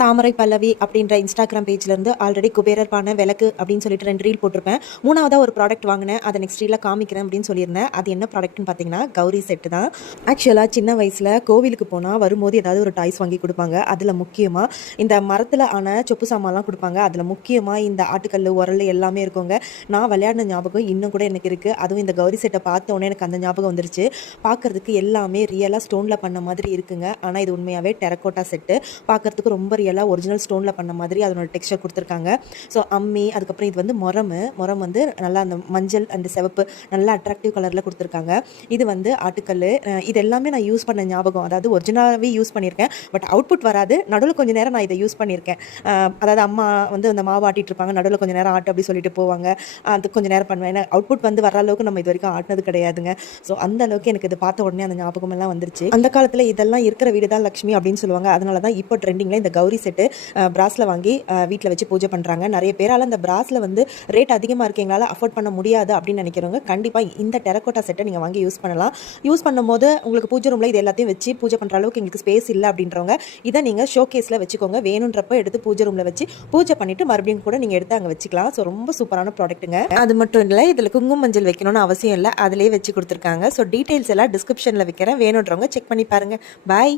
தாமரை பல்லவி அப்படின்ற Instagram பேஜ்லேருந்து already குபேரர் பானை விளக்கு அப்படின்னு சொல்லிட்டு 2 ரீல் போட்டிருப்பேன். 3வதாக ஒரு ப்ராடக்ட் வாங்கினேன், அதை நெக்ஸ்ட் ரீலில் காமிக்கிறேன் அப்படின்னு சொல்லியிருந்தேன். அது என்ன ப்ராடக்ட்னு பார்த்தீங்கன்னா கௌரி செட்டு தான். ஆக்சுவலாக சின்ன வயசில் கோவிலுக்கு போனால் வரும்போது ஏதாவது ஒரு டாய்ஸ் வாங்கி கொடுப்பாங்க. அதில் முக்கியமாக இந்த மரத்தில் ஆன சொப்பு சாமான்லாம் கொடுப்பாங்க. அதில் முக்கியமாக இந்த ஆட்டுக்கல் உரல் எல்லாமே இருக்குங்க. நான் விளையாடின ஞாபகம் இன்னும் கூட எனக்கு இருக்குது. அதுவும் இந்த கௌரி செட்டை பார்த்தோன்னே எனக்கு அந்த ஞாபகம் வந்துருச்சு. பார்க்குறதுக்கு எல்லாமே ரியலாக ஸ்டோனில் பண்ண மாதிரி இருக்குங்க. ஆனால் இது உண்மையாகவே டெரக்கோட்டா செட்டு. பார்க்குறதுக்கு ரொம்ப ரியலாக ஒரிஜினல் ஸ்டோனில் பண்ண மாதிரி அதனோட டெக்ஸ்சர் கொடுத்துருக்காங்க. ஸோ அம்மி, அதுக்கப்புறம் இது வந்து முறம் வந்து நல்லா அந்த மஞ்சள் அந்த சிவப்பு நல்லா அட்ராக்டிவ் கலரில் கொடுத்துருக்காங்க. இது வந்து ஆட்டுக்கல். இது எல்லாமே நான் யூஸ் பண்ண ஞாபகம். அதாவது ஒரிஜினலாகவே யூஸ் பண்ணியிருக்கேன், பட் அவுட்புட் வராது. நடுவில் கொஞ்சம் நேரம் நான் இதை யூஸ் பண்ணியிருக்கேன். அதாவது அம்மா வந்து அந்த மாவு ஆட்டிகிட்டு இருப்பாங்க, நடுவில் கொஞ்சம் நேரம் ஆட்டு அப்படி சொல்லிட்டு போவாங்க. அது கொஞ்சம் நேரம் பண்ணுவேன். ஏன்னா அவுட்புட் வந்து வர அளவுக்கு நம்ம இது வரைக்கும் ஆட்டினது கிடையாதுங்க. ஸோ அந்த அளவுக்கு எனக்கு இது பார்த்த உடனே அந்த ஞாபகம் எல்லாம் வந்துருச்சு. அந்த காலத்தில் இதெல்லாம் இருக்கிற வீடு தான் லக்ஷ்மி அப்படின்னு சொல்லுவாங்க. அதனால தான் இப்போ ட்ரெண்டிங்கில் இந்த கௌரி செட்டு பிராஸில் வாங்கி வீட்டில் வச்சு பூஜை பண்ணுறாங்க. நிறைய பேரால் அந்த பிராஸில் வந்து ரேட் அதிகமாக இருக்குது, எங்களால் அஃபோர்ட் பண்ண முடியாது அப்படின்னு நினைக்கிறவங்க கண்டிப்பாக இந்த டெரக்கோட்டா செட்டை நீங்கள் வாங்கி யூஸ் பண்ணலாம். யூஸ் பண்ணும்போது உங்களுக்கு பூஜை ரூமில் இது எல்லாத்தையும் வச்சு பூஜை பண்ணுற அளவுக்கு எங்களுக்கு ஸ்பேஸ் இல்லை அப்படின்றவங்க இதை நீங்கள் ஷோகேஸில் வச்சுக்கோங்க. வேணுன்றப்ப எடுத்து பூஜை ரூமில் வச்சு பூஜை பண்ணிவிட்டு மறுபடியும் கூட நீங்கள் எடுத்து அங்கே வச்சுக்கலாம். ஸோ ரொம்ப சூப்பரான ப்ராடக்ட்டுங்க. அது மட்டும் இல்லை, இதில் குங்கும மஞ்சள் வைக்கணும்னு அவசியம் இல்லை, அதிலே வச்சு கொடுத்துருக்காங்க. ஸோ டீட்டெயில்ஸ் எல்லாம் டிஸ்கிரிப்ஷனில் வைக்கிறேன், வேணுன்றவங்க செக் பண்ணி பாருங்கள். பாய்.